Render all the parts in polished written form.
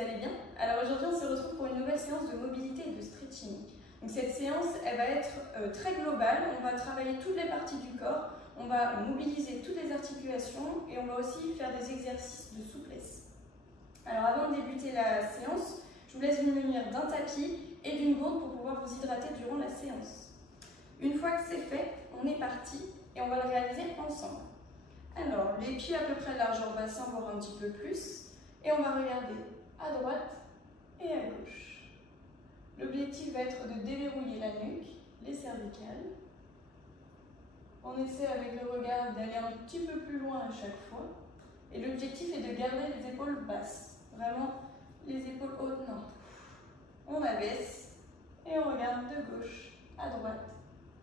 allez bien. Alors aujourd'hui on se retrouve pour une nouvelle séance de mobilité et de stretching. Donc cette séance elle va être très globale, on va travailler toutes les parties du corps, on va mobiliser toutes les articulations et on va aussi faire des exercices de souplesse. Alors avant de débuter la séance, je vous laisse vous munir d'un tapis et d'une gourde pour pouvoir vous hydrater durant la séance. Une fois que c'est fait, on est parti et on va le réaliser ensemble. Alors, les pieds à peu près largeur bassin, voire un petit peu plus. Et on va regarder à droite et à gauche. L'objectif va être de déverrouiller la nuque, les cervicales. On essaie avec le regard d'aller un petit peu plus loin à chaque fois. Et l'objectif est de garder les épaules basses. Vraiment, les épaules hautes, non. On abaisse et on regarde de gauche à droite,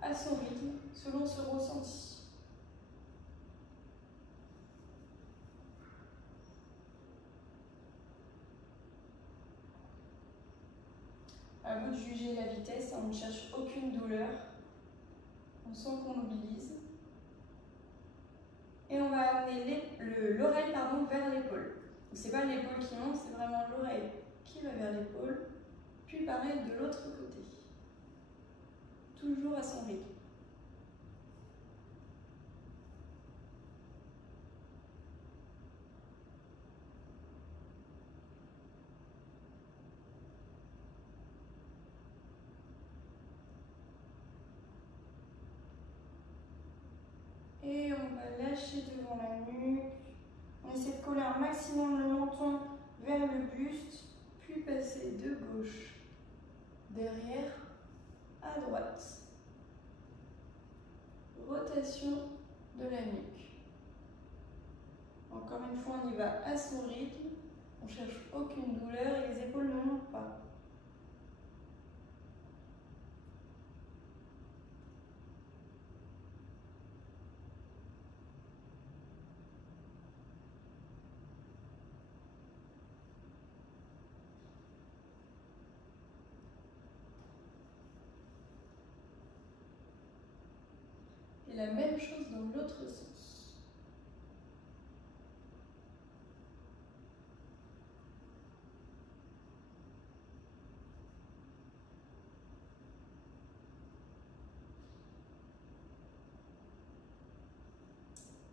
à son rythme, selon ce ressenti. À vous de juger la vitesse, on ne cherche aucune douleur. On sent qu'on mobilise. Et on va amener l'oreille vers l'épaule. Ce n'est pas l'épaule qui monte, c'est vraiment l'oreille qui va vers l'épaule. Puis pareil de l'autre côté. Toujours à son rythme. Et on va lâcher devant la nuque. On essaie de coller un maximum le menton vers le buste, puis passer de gauche derrière à droite. Rotation de la nuque. Encore une fois, on y va à son rythme. On ne cherche aucune douleur et les épaules ne montent pas. Et la même chose dans l'autre sens.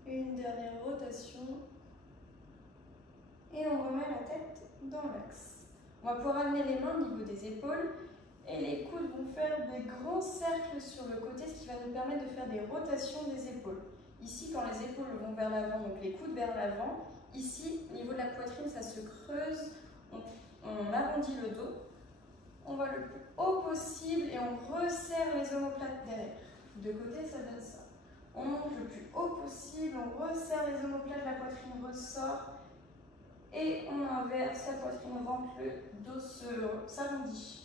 Et une dernière rotation. Et on remet la tête dans l'axe. On va pouvoir amener les mains au niveau des épaules. Et les coudes vont faire des grands cercles sur le côté, ce qui va nous permettre de faire des rotations des épaules. Ici, quand les épaules vont vers l'avant, donc les coudes vers l'avant, ici, au niveau de la poitrine, ça se creuse, on arrondit le dos, on va le plus haut possible et on resserre les omoplates derrière. De côté, ça donne ça. On monte le plus haut possible, on resserre les omoplates, la poitrine ressort et on inverse, la poitrine rentre, le dos s'arrondit.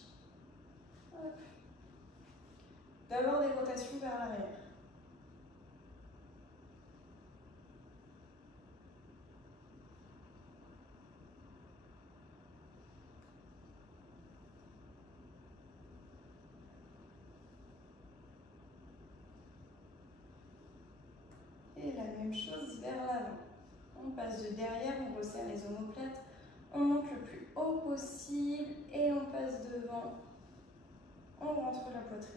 D'abord des rotations vers l'arrière. Et la même chose vers l'avant. On passe de derrière, on resserre les omoplates, on monte le plus haut possible et on passe devant, on rentre la poitrine.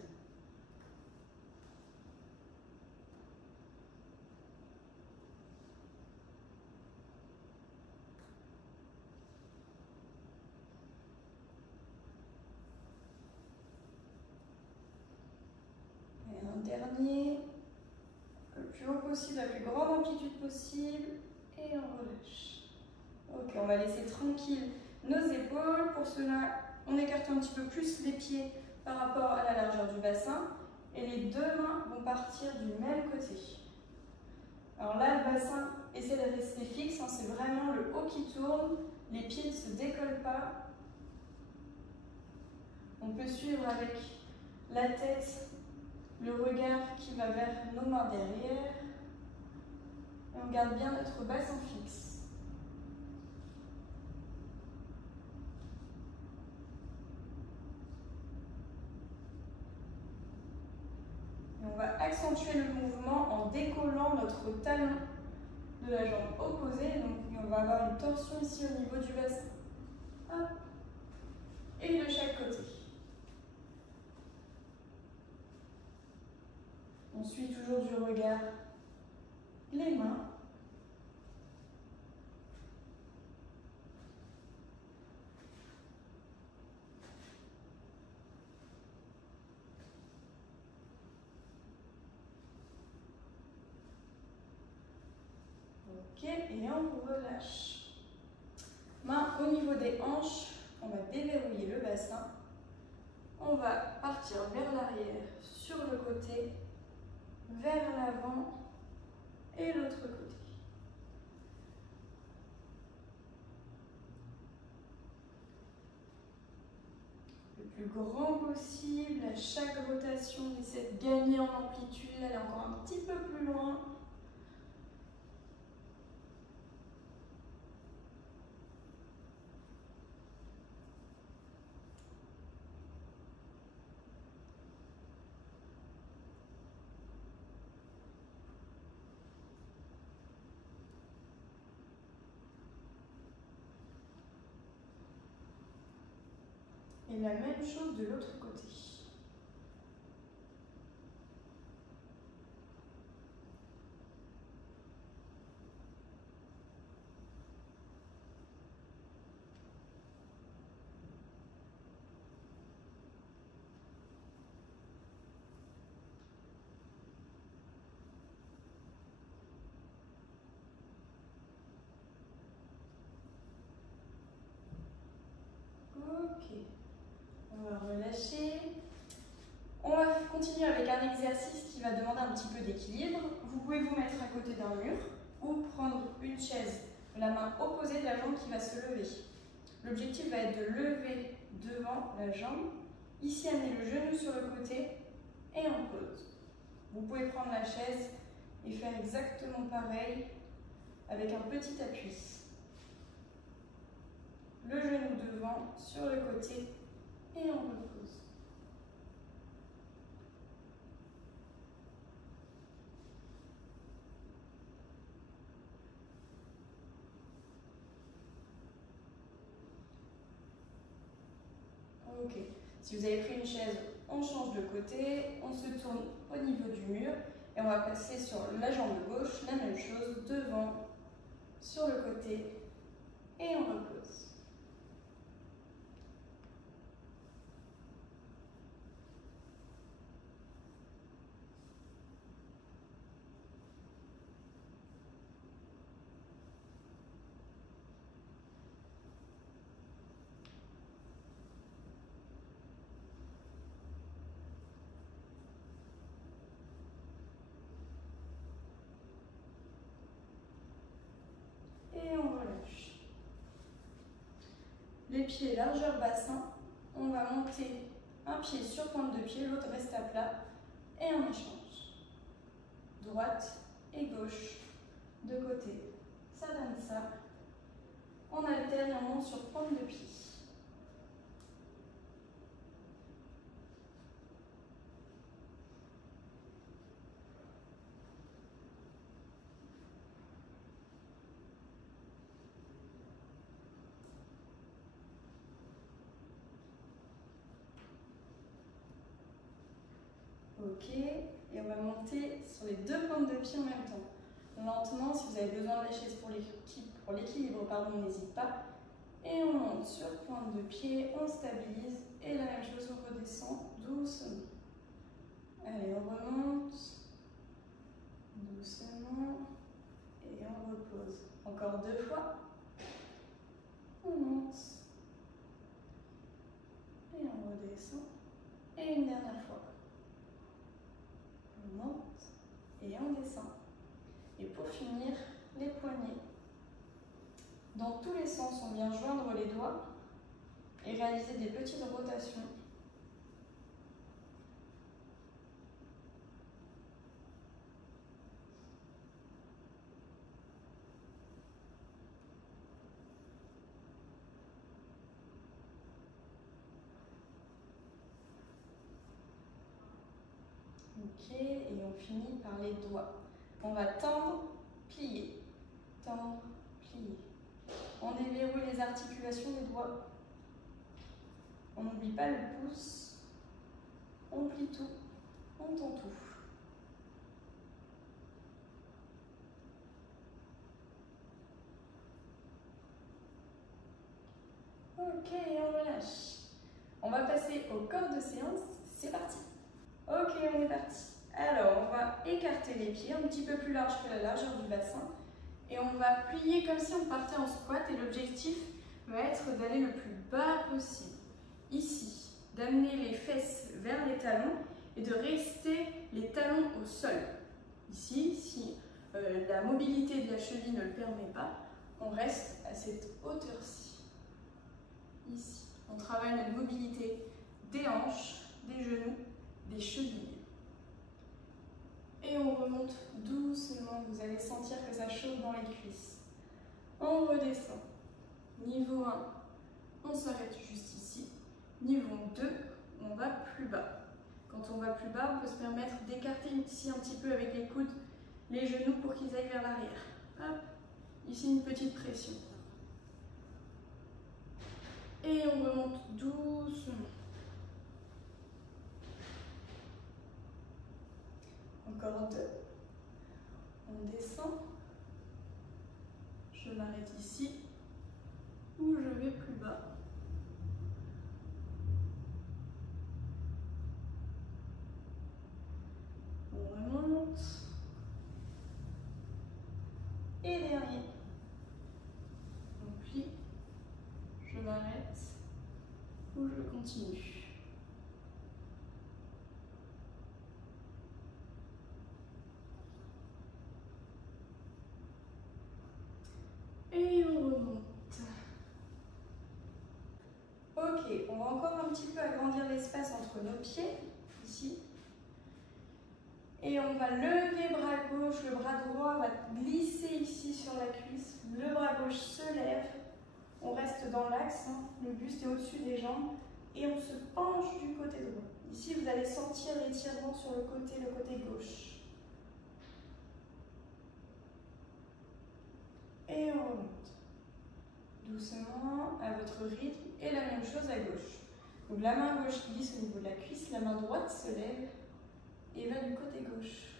Et un dernier, le plus haut possible, la plus grande amplitude possible et on relâche. Ok, on va laisser tranquille nos épaules. Pour cela, on écarte un petit peu plus les pieds par rapport à la largeur du bassin et les deux mains vont partir du même côté. Alors là, le bassin essaie de rester fixe, hein, c'est vraiment le haut qui tourne, les pieds ne se décollent pas. On peut suivre avec la tête le regard qui va vers nos mains derrière. Et on garde bien notre bassin fixe. Et on va accentuer le mouvement en décollant notre talon de la jambe opposée. Donc on va avoir une torsion ici au niveau du bassin. Hop. Et de chaque côté. On suit toujours du regard les mains. Ok, et on relâche. Main au niveau des hanches, on va déverrouiller le bassin. On va partir vers l'arrière, sur le côté, vers l'avant et l'autre côté. Le plus grand possible, à chaque rotation, on essaie de gagner en amplitude, aller encore un petit peu plus loin. Et la même chose de l'autre côté. Ok. On va relâcher. On va continuer avec un exercice qui va demander un petit peu d'équilibre. Vous pouvez vous mettre à côté d'un mur ou prendre une chaise, la main opposée de la jambe qui va se lever. L'objectif va être de lever devant la jambe, ici amener le genou sur le côté et on pose. Vous pouvez prendre la chaise et faire exactement pareil avec un petit appui. Le genou devant, sur le côté et on repose. Ok, si vous avez pris une chaise, on change de côté, on se tourne au niveau du mur et on va passer sur la jambe gauche, la même chose, devant, sur le côté et on repose. Et on relâche. Les pieds largeur bassin, on va monter un pied sur pointe de pied, l'autre reste à plat et on échange. Droite et gauche, de côté, ça donne ça. On alterne et on monte sur pointe de pied. Ok, et on va monter sur les deux pointes de pied en même temps. Lentement, si vous avez besoin de la chaise pour l'équilibre, n'hésite pas. Et on monte sur pointe de pied, on stabilise et la même chose, on redescend doucement. Allez, on remonte doucement et on repose. Encore deux fois. On monte et on redescend. Et une dernière fois. On monte et on descend. Et pour finir, les poignets. Dans tous les sens, on vient joindre les doigts et réaliser des petites rotations. Ok, et on finit par les doigts. On va tendre, plier, tendre, plier. On déverrouille les articulations des doigts On n'oublie pas le pouce. On plie tout. On tend tout. Ok, on relâche. On va passer au corps de séance. C'est parti. Ok, on est parti. Alors, on va écarter les pieds un petit peu plus large que la largeur du bassin. Et on va plier comme si on partait en squat. Et l'objectif va être d'aller le plus bas possible. Ici, d'amener les fesses vers les talons et de rester les talons au sol. Ici, si la mobilité de la cheville ne le permet pas, on reste à cette hauteur-ci. Ici, on travaille notre mobilité des hanches, des genoux, des chevilles. Et on remonte doucement, vous allez sentir que ça chauffe dans les cuisses. On redescend. Niveau 1, on s'arrête juste ici. Niveau 2, on va plus bas. Quand on va plus bas, on peut se permettre d'écarter ici un petit peu avec les coudes, les genoux pour qu'ils aillent vers l'arrière. Hop, ici une petite pression. Et on remonte doucement. Encore 2. On descend. Je m'arrête ici ou je vais plus bas. On remonte. Et dernier. On plie. Je m'arrête ou je continue. Et on remonte. Ok, on va encore un petit peu agrandir l'espace entre nos pieds, ici. Et on va lever bras gauche, le bras droit va glisser ici sur la cuisse. Le bras gauche se lève. On reste dans l'axe, hein. Le buste est au-dessus des jambes. Et on se penche du côté droit. Ici, vous allez sentir l'étirement sur le côté gauche. Et on remonte. Doucement, à votre rythme. Et la même chose à gauche. Donc la main gauche glisse au niveau de la cuisse, la main droite se lève et va du côté gauche.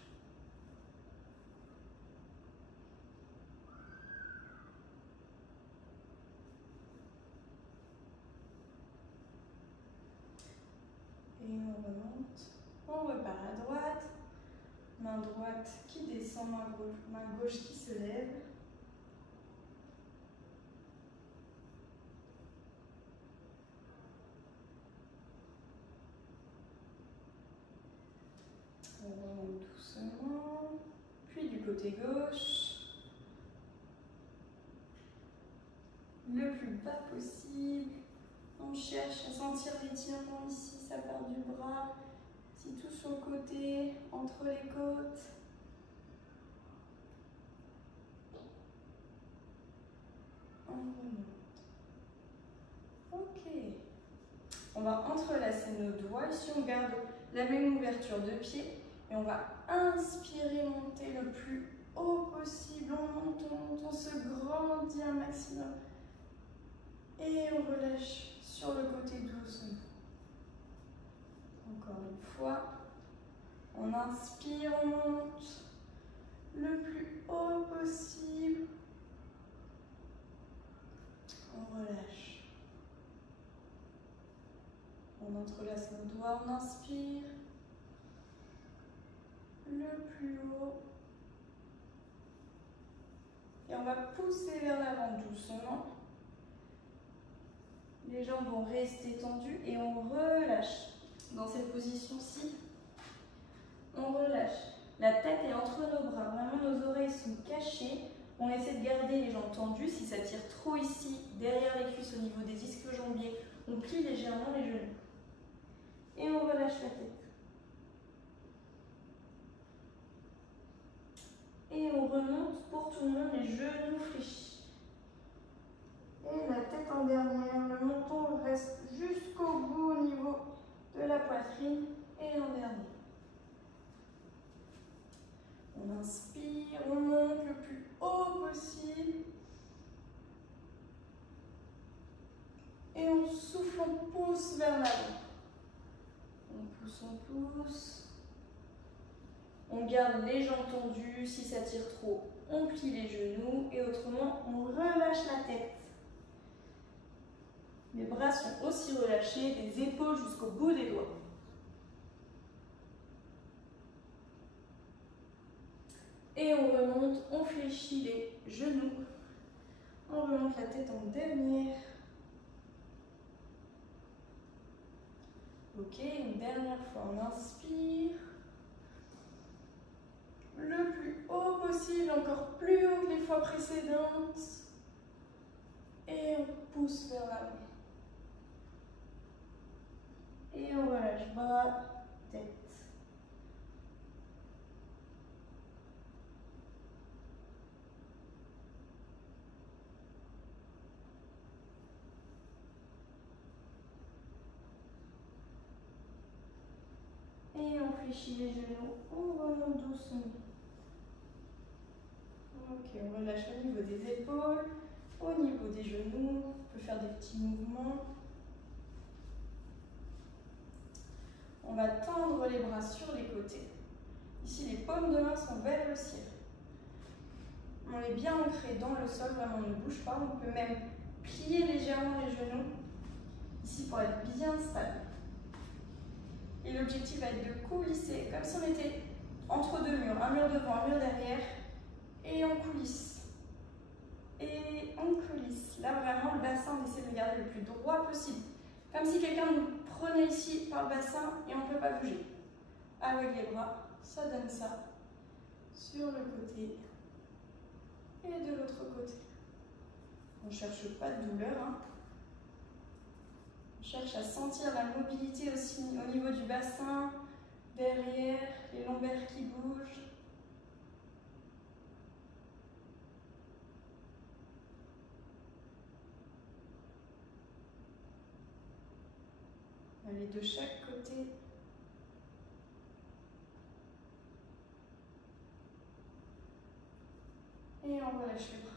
Et on remonte. On repart à droite. Main droite qui descend, main gauche qui se lève. On remonte doucement. Puis du côté gauche. Le plus bas possible. On cherche à sentir l'étirement ici, ça part du bras. Si tout sur le côté, entre les côtes. On remonte. Ok. On va entrelacer nos doigts. Ici, on garde la même ouverture de pied. Et on va inspirer, monter le plus haut possible. On monte, on se grandit un maximum. Et on relâche sur le côté doucement. Encore une fois. On inspire, on monte le plus haut possible. On relâche. On entrelace nos doigts, on inspire. Le plus haut. Et on va pousser vers l'avant doucement. Les jambes vont rester tendues et on relâche. Dans cette position-ci, on relâche. La tête est entre nos bras, vraiment nos oreilles sont cachées. On essaie de garder les jambes tendues. Si ça tire trop ici, derrière les cuisses, au niveau des ischio-jambiers, on plie légèrement les genoux. Et on relâche la tête. Et on remonte pour tout le monde, les genoux fléchis. Et la tête en dernière, le menton reste jusqu'au bout au niveau de la poitrine et en dernier. On inspire, on monte le plus haut possible. Et Et on souffle, on pousse vers l'avant. On pousse, on pousse. On garde les jambes tendues. Si ça tire trop, on plie les genoux. Et autrement, on relâche la tête. Les bras sont aussi relâchés, les épaules jusqu'au bout des doigts. Et on remonte, on fléchit les genoux. On remonte la tête en dernière. Ok, une dernière fois, on inspire. Le plus haut possible, encore plus haut que les fois précédentes. Et on pousse vers l'avant. Et on relâche bras, tête. Et on fléchit les genoux, on remonte doucement. Ok, on relâche au niveau des épaules, au niveau des genoux. On peut faire des petits mouvements. On va tendre les bras sur les côtés. Ici, les paumes de main sont vers le ciel. On est bien ancré dans le sol, vraiment on ne bouge pas. On peut même plier légèrement les genoux, ici pour être bien stable. Et l'objectif va être de coulisser, comme si on était entre deux murs, un mur devant, un mur derrière, et on coulisse. Et on coulisse. Là vraiment, le bassin, on essaie de le garder le plus droit possible. Comme si quelqu'un nous prenait ici par le bassin et on ne peut pas bouger. Avec les bras, ça donne ça. Sur le côté et de l'autre côté. On ne cherche pas de douleur. On cherche à sentir la mobilité aussi au niveau du bassin, derrière, les lombaires qui bougent. Allez de chaque côté. Et on relâche les bras.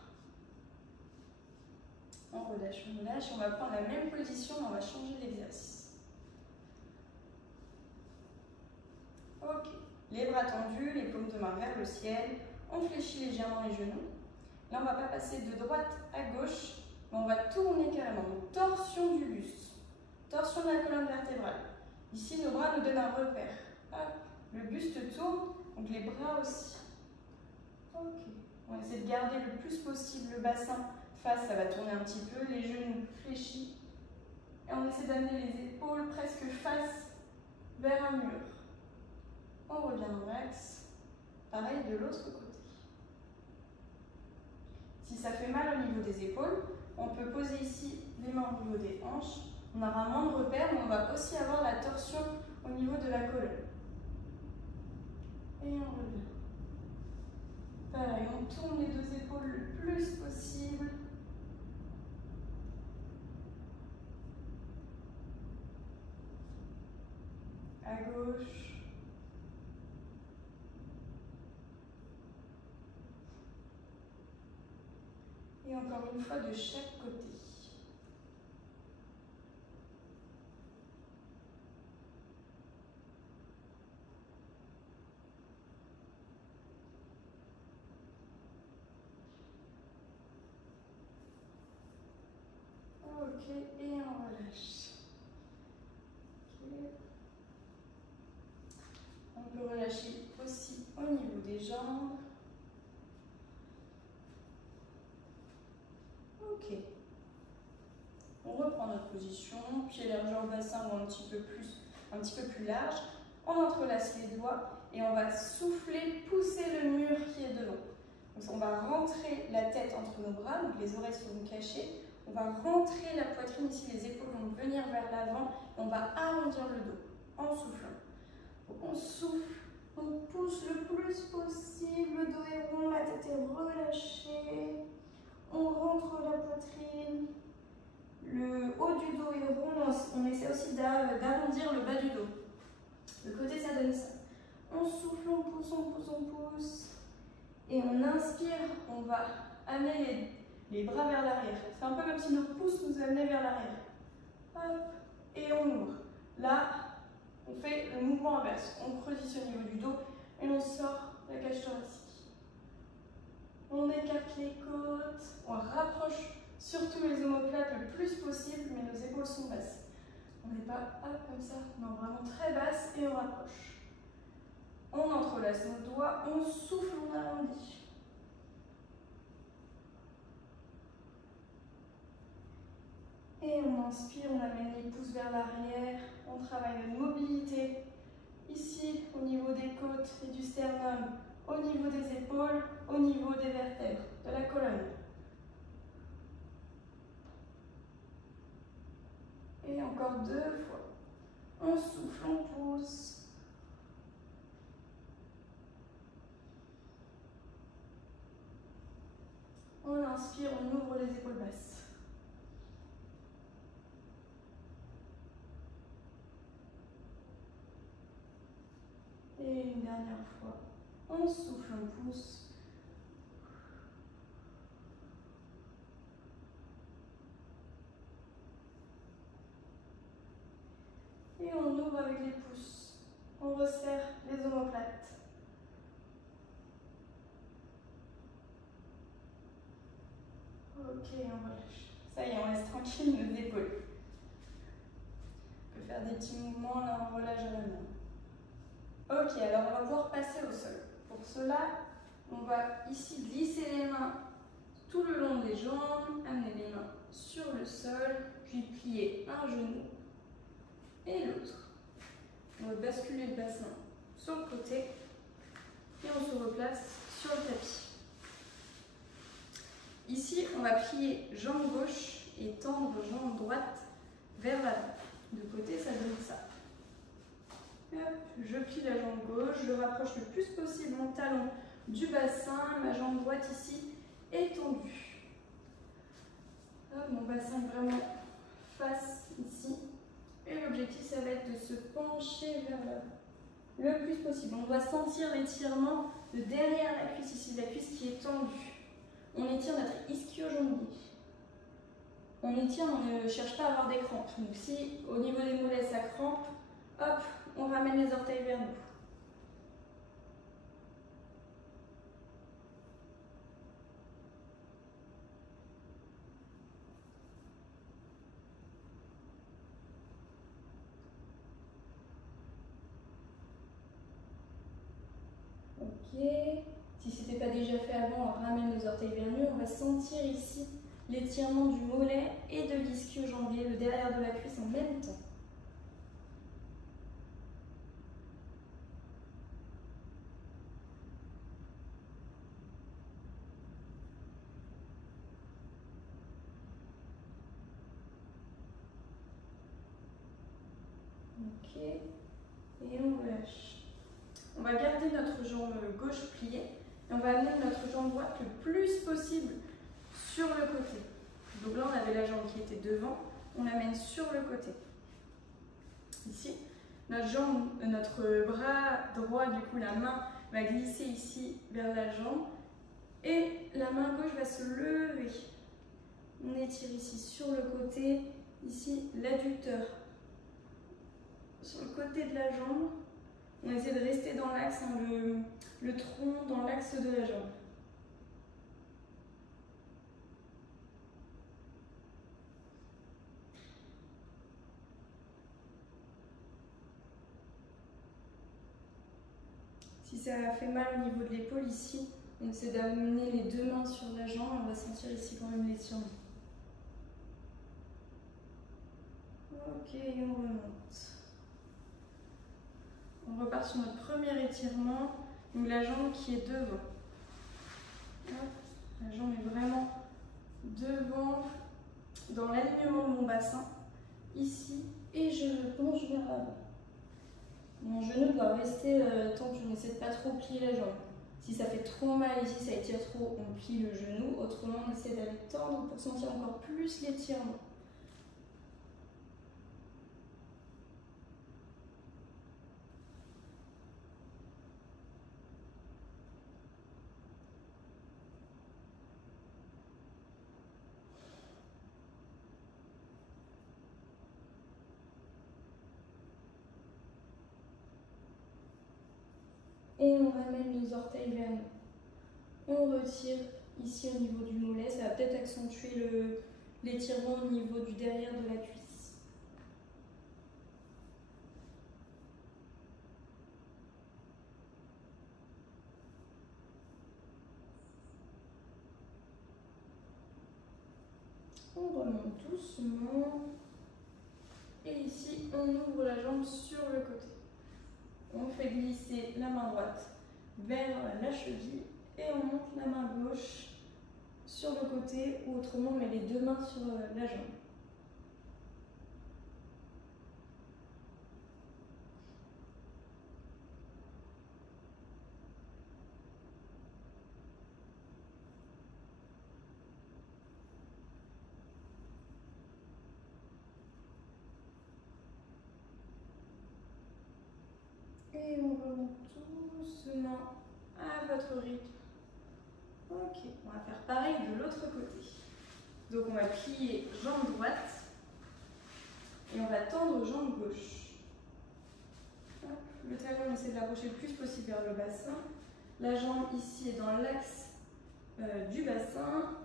On relâche, on relâche. On va prendre la même position, mais on va changer l'exercice. Ok. Les bras tendus, les paumes de main vers le ciel. On fléchit légèrement les genoux. Là, on ne va pas passer de droite à gauche, mais on va tourner carrément. Donc, torsion du buste. Torsion de la colonne vertébrale. Ici, nos bras nous donnent un repère. Hop. Le buste tourne, donc les bras aussi. Ok. On essaie de garder le plus possible le bassin face, ça va tourner un petit peu, les genoux fléchis. Et on essaie d'amener les épaules presque face vers un mur. On revient au max. Pareil de l'autre côté. Si ça fait mal au niveau des épaules, on peut poser ici les mains au niveau des hanches. On aura moins de repères, mais on va aussi avoir la torsion au niveau de la colonne. Et on revient. Pareil, on tourne les deux épaules le plus possible. À gauche. Et encore une fois de chaque côté. Ok, et on relâche. Okay. On peut relâcher aussi au niveau des jambes. Ok. On reprend notre position, pied largeur au bassin ou un petit peu plus large. On entrelace les doigts et on va souffler, pousser le mur qui est devant. Donc on va rentrer la tête entre nos bras, donc les oreilles seront cachées. On va rentrer la poitrine ici, les épaules vont venir vers l'avant. On va arrondir le dos en soufflant. Donc on souffle, on pousse le plus possible, le dos est rond, la tête est relâchée. On rentre la poitrine. Le haut du dos est rond, on essaie aussi d'arrondir le bas du dos. Le côté, ça donne ça. On souffle, on pousse, on pousse, on pousse. Et on inspire, on va amener les bras vers l'arrière. C'est un peu comme si nos pouces nous amenaient vers l'arrière. hop, et on ouvre. Là, on fait le mouvement inverse. On creuse ici au niveau du dos et on sort la cage thoracique. On écarte les côtes, on rapproche surtout les omoplates le plus possible, mais nos épaules sont basses. On n'est pas hop comme ça, non, vraiment très basse et on rapproche. On entrelace nos doigts, on souffle, on arrondit. Et on inspire, on amène les pouces vers l'arrière, on travaille notre mobilité. Ici, au niveau des côtes et du sternum, au niveau des épaules, au niveau des vertèbres, de la colonne. Et encore 2 fois. On souffle, on pousse. On inspire, on ouvre les épaules basses. Et une dernière fois. On souffle, on pousse. Et on ouvre avec les pouces. On resserre les omoplates. Ok, on relâche. Ça y est, on laisse tranquille nos épaules. On peut faire des petits mouvements, là on relâche la main. Ok, alors on va pouvoir passer au sol. Pour cela, on va ici glisser les mains tout le long des jambes, amener les mains sur le sol, puis plier un genou et l'autre. On va basculer le bassin sur le côté et on se replace sur le tapis. Ici, on va plier jambe gauche et tendre jambe droite vers l'avant. De côté, ça donne ça. Hop, je plie la jambe gauche, je rapproche le plus possible mon talon du bassin, ma jambe droite ici est tendue. Hop, mon bassin est vraiment face ici. Et l'objectif, ça va être de se pencher vers l'avant le plus possible. On va sentir l'étirement de derrière la cuisse ici, la cuisse qui est tendue. On étire notre ischio-jambier. On étire, on ne cherche pas à avoir des crampes. Donc si au niveau des mollets ça crampe, hop, on ramène les orteils vers nous. Ok. Si ce n'était pas déjà fait avant, on ramène les orteils vers nous. On va sentir ici l'étirement du mollet et de l'ischio-jambier, le derrière de la cuisse en même temps. Ok. Et on relâche. On va garder notre jambe gauche pliée et on va amener notre jambe droite le plus possible sur le côté. Donc là, on avait la jambe qui était devant, on l'amène sur le côté. Ici, notre bras droit, du coup, la main va glisser ici vers la jambe et la main gauche va se lever. On étire ici sur le côté, ici l'adducteur sur le côté de la jambe. On essaie de rester dans l'axe, hein, le tronc dans l'axe de la jambe. Si ça fait mal au niveau de l'épaule ici, on essaie d'amener les deux mains sur la jambe, on va sentir ici quand même l'étirement. Ok, on remonte. On repart sur notre premier étirement, donc la jambe qui est devant. Hop, la jambe est vraiment devant, dans l'alignement de mon bassin, ici, et je me penche vers l'avant. Mon genou doit rester tant que je n'essaie de pas trop plier la jambe. Si ça fait trop mal ici, ça étire trop, on plie le genou. Autrement, on essaie d'aller tendre pour sentir encore plus l'étirement. orteils vers nous. On retire ici au niveau du mollet, ça va peut-être accentuer l'étirement au niveau du derrière de la cuisse. On remonte doucement. Et ici, on ouvre la jambe sur le côté. On fait glisser la main droite vers la cheville et on monte la main gauche sur le côté ou autrement on met les deux mains sur la jambe. Et on remonte doucement à votre rythme. Ok, on va faire pareil de l'autre côté. Donc on va plier jambe droite et on va tendre jambe gauche. Hop, le talon, on essaie de l'approcher le plus possible vers le bassin. La jambe ici est dans l'axe du bassin.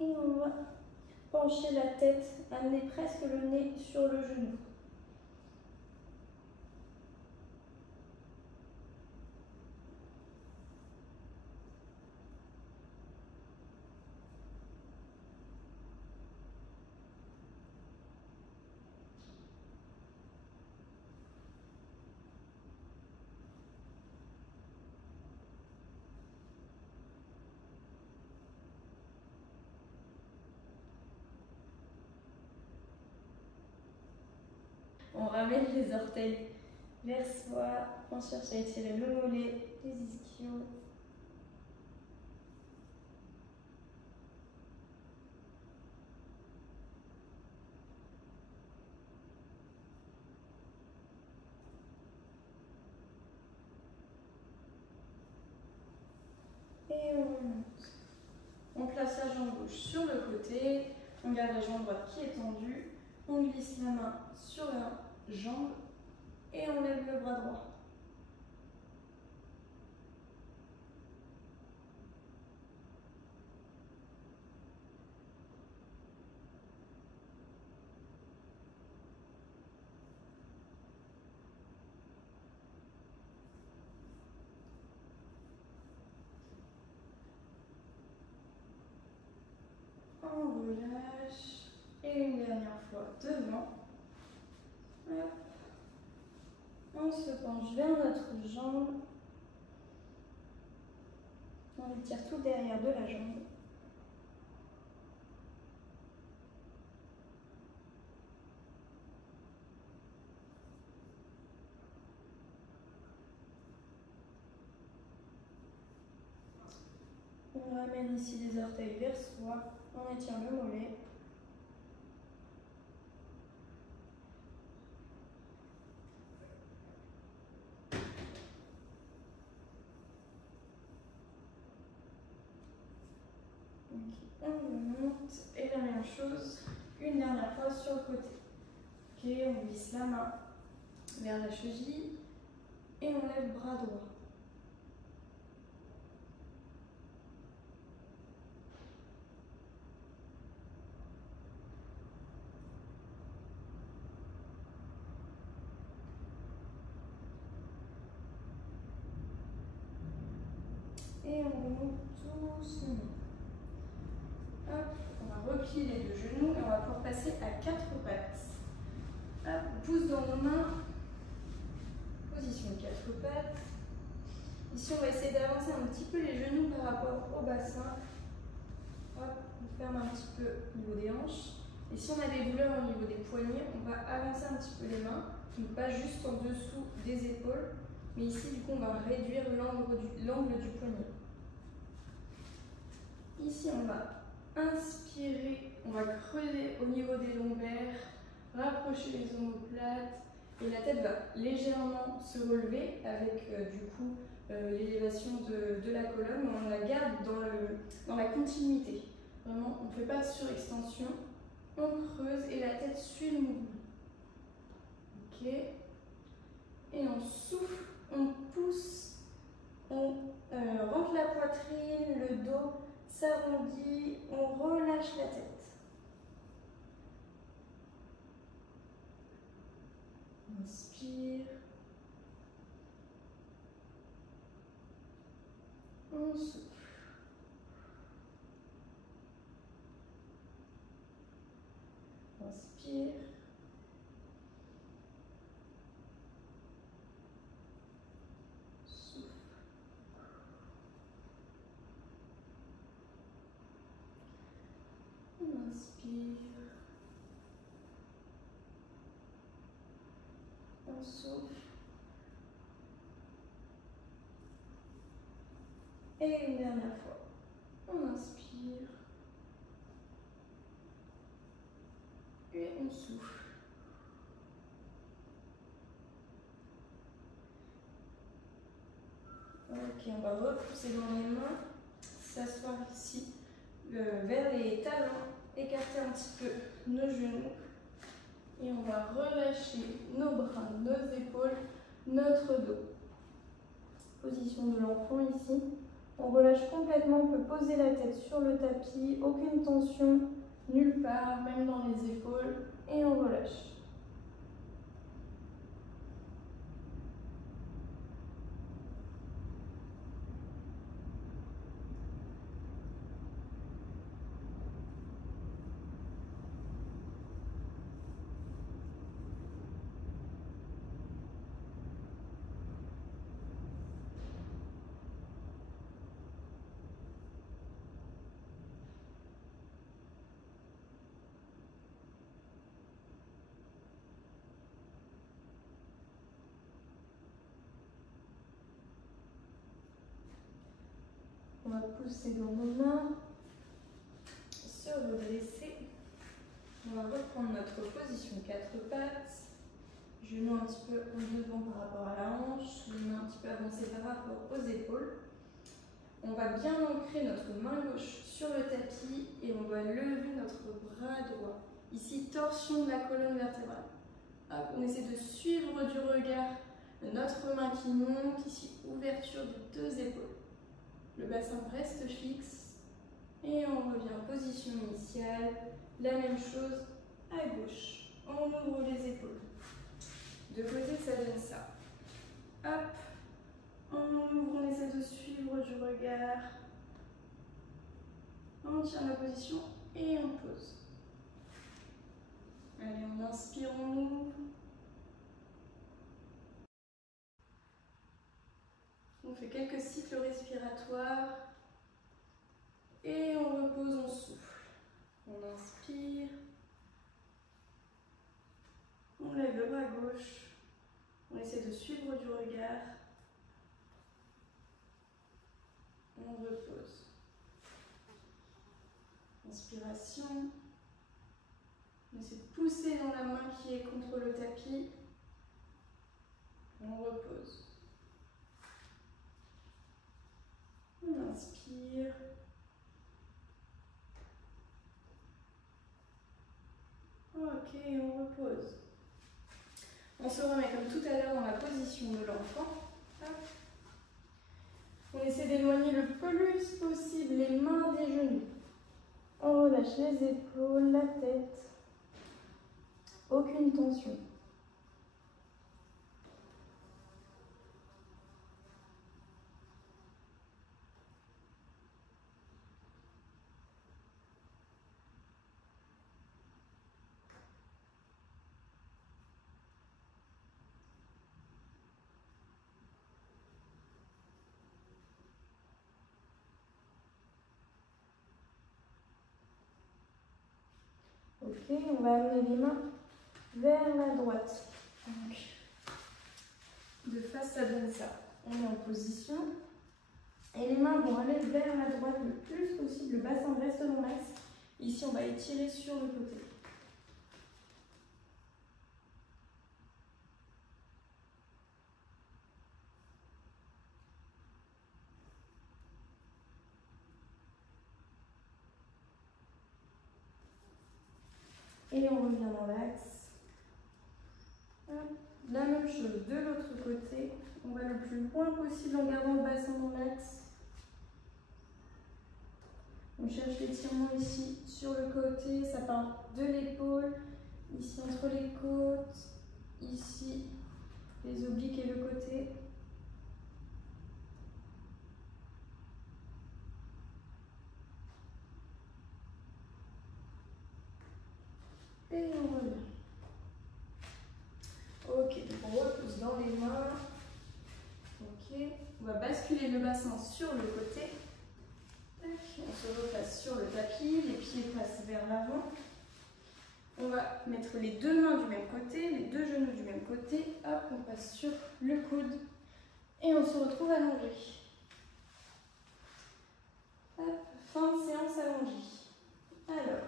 Et on va pencher la tête, amener presque le nez sur le genou. On ramène les orteils vers soi, on cherche à étirer le mollet, les ischios. Et on remonte. On place la jambe gauche sur le côté, on garde la jambe droite qui est tendue, on glisse la main sur la jambe et on lève le bras droit. On relâche et une dernière fois devant. Hop. On se penche vers notre jambe. On étire tout derrière de la jambe. On ramène ici les orteils vers soi. On étire le mollet. On remonte et la même chose une dernière fois sur le côté. Ok, on glisse la main vers la cheville et on lève le bras droit. Et on remonte doucement. Hop, on va replier les deux genoux et on va pouvoir passer à quatre pattes. Hop, pouce dans nos mains, position de quatre pattes. Ici, on va essayer d'avancer un petit peu les genoux par rapport au bassin. Hop, on ferme un petit peu au niveau des hanches. Et si on a des douleurs au niveau des poignets, on va avancer un petit peu les mains, donc pas juste en dessous des épaules, mais ici, du coup, on va réduire l'angle du poignet. Ici, on va inspirer, on va creuser au niveau des lombaires, rapprocher les omoplates et la tête va légèrement se relever avec du coup l'élévation de la colonne, mais on la garde dans la continuité. Vraiment, on ne fait pas de surextension, on creuse et la tête suit le mouvement. Ok. Et on souffle, on pousse On rentre la poitrine, le dos s'arrondit, on relâche la tête. Inspire. On souffle. Inspire. Souffle. On inspire. On souffle. Et une dernière fois. On inspire. Et on souffle. Ok, on va repousser dans les mains, s'asseoir ici, vers les talons, écarter un petit peu nos genoux. Et on va relâcher nos bras, nos épaules, notre dos. Position de l'enfant ici. On relâche complètement, on peut poser la tête sur le tapis, aucune tension, nulle part, même dans les épaules. Et on relâche. On va pousser dans nos mains, se redresser. On va reprendre notre position 4 pattes. Genoux un petit peu en devant par rapport à la hanche, les mains un petit peu avancées par rapport aux épaules. On va bien ancrer notre main gauche sur le tapis et on va lever notre bras droit. Ici, torsion de la colonne vertébrale. Hop, on essaie de suivre du regard notre main qui monte, ici, ouverture des 2 épaules. Le bassin reste fixe et on revient en position initiale. La même chose à gauche. On ouvre les épaules. De côté, ça donne ça. Hop, on ouvre, on essaie de suivre du regard. On tient la position et on pose. Allez, on inspire, on ouvre. On fait quelques cycles respiratoires. Et on repose, on souffle. On inspire. On lève le bras gauche. On essaie de suivre du regard. On repose. Inspiration. On essaie de pousser dans la main qui est contre le tapis. On repose. On inspire. Ok, on repose. On se remet comme tout à l'heure dans la position de l'enfant. On essaie d'éloigner le plus possible les mains des genoux. On relâche les épaules, la tête. Aucune tension. Ok, on va amener les mains vers la droite. Donc, de face, ça donne ça. On est en position. Et les mains vont aller vers la droite le plus possible. Le bassin reste dans l'axe. Ici, on va étirer sur le côté. Et on revient dans l'axe. La même chose de l'autre côté. On va le plus loin possible en gardant le bassin dans l'axe. On cherche l'étirement ici sur le côté, ça part de l'épaule, ici entre les côtes, ici les obliques et le côté. Et on revient. Ok, donc on repousse dans les mains. Ok, on va basculer le bassin sur le côté. On se replace sur le tapis, les pieds passent vers l'avant. On va mettre les deux mains du même côté, les deux genoux du même côté. Hop, on passe sur le coude et on se retrouve allongé. Hop, fin de séance allongée. Alors,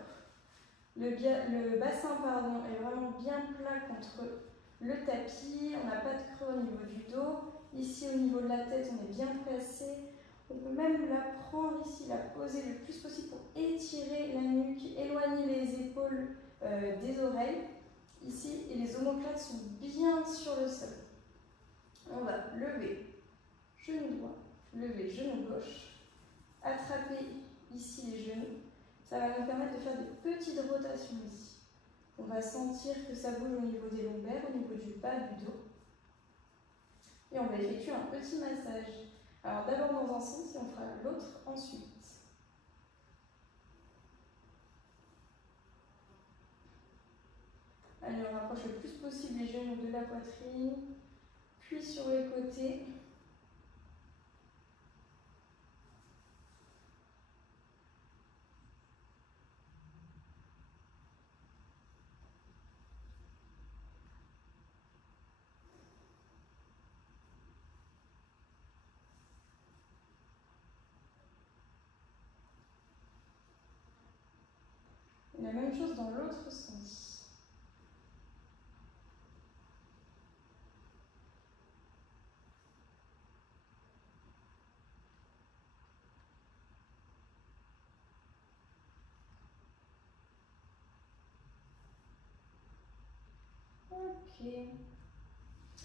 le bassin est vraiment bien plat contre le tapis. On n'a pas de creux au niveau du dos. Ici, au niveau de la tête, on est bien placé. On peut même la prendre ici, la poser le plus possible pour étirer la nuque, éloigner les épaules des oreilles. Ici, et les omoplates sont bien sur le sol. On va lever genou droit, lever genou gauche, attraper ici les genoux. Ça va nous permettre de faire des petites rotations ici. On va sentir que ça bouge au niveau des lombaires, au niveau du bas du dos. Et on va effectuer un petit massage. Alors d'abord dans un sens et on fera l'autre ensuite. Allez, on rapproche le plus possible les genoux de la poitrine, puis sur les côtés. Et la même chose dans l'autre sens. Ok.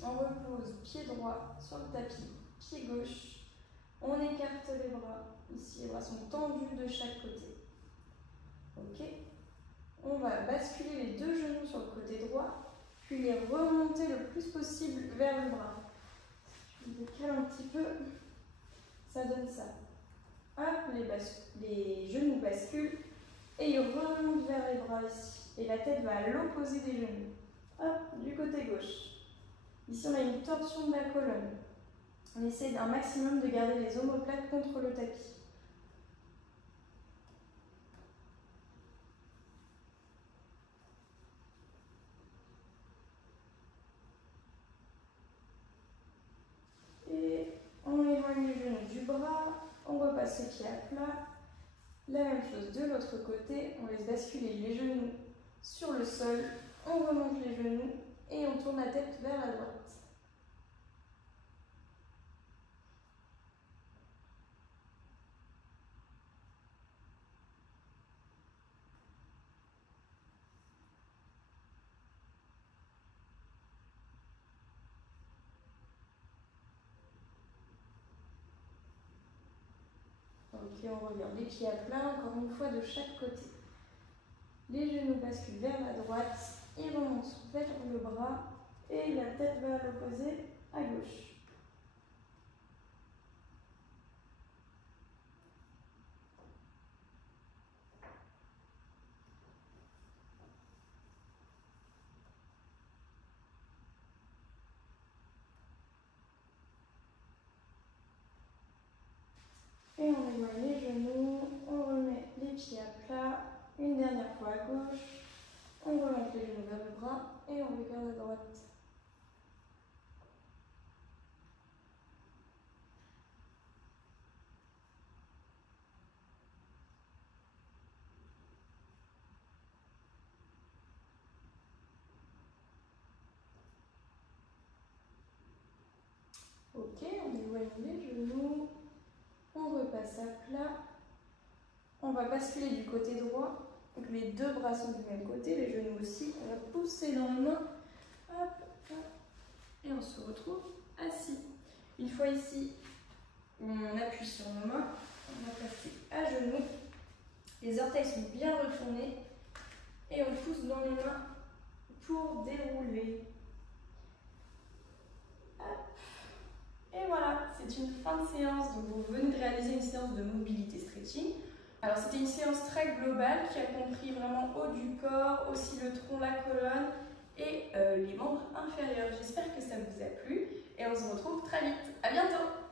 On repose pied droit sur le tapis, pied gauche. On écarte les bras. Ici, les bras sont tendus de chaque côté. Ok. On va basculer les deux genoux sur le côté droit, puis les remonter le plus possible vers le bras. Je décale un petit peu. Ça donne ça. Hop, les genoux basculent et ils remontent vers les bras ici. Et la tête va à l'opposé des genoux. Hop, du côté gauche. Ici, on a une torsion de la colonne. On essaie d'un maximum de garder les omoplates contre le tapis. Et on éloigne les genoux du bras, on repasse les pieds à plat. La même chose de l'autre côté, on laisse basculer les genoux sur le sol, on remonte les genoux et on tourne la tête vers la droite. Ok, on revient les pieds à plat, encore une fois de chaque côté. Les genoux basculent vers la droite, ils remontent vers le bras et la tête va à l'opposé, à gauche. Et on éloigne les genoux, on remet les pieds à plat, une dernière fois à gauche, on remonte les genoux vers le bras et on regarde à droite. Ok, on éloigne les genoux, on repasse à plat, on va basculer du côté droit, donc les deux bras sont du même côté, les genoux aussi, on va pousser dans les mains, hop, hop, et on se retrouve assis. Une fois ici, on appuie sur nos mains, on va passer à genoux. Les orteils sont bien retournés et on pousse dans les mains pour dérouler. Hop. Et voilà, c'est une fin de séance. Donc vous venez de réaliser une séance de mobilité stretching. Alors c'était une séance très globale qui a compris vraiment haut du corps, aussi le tronc, la colonne et les membres inférieurs. J'espère que ça vous a plu et on se retrouve très vite. À bientôt!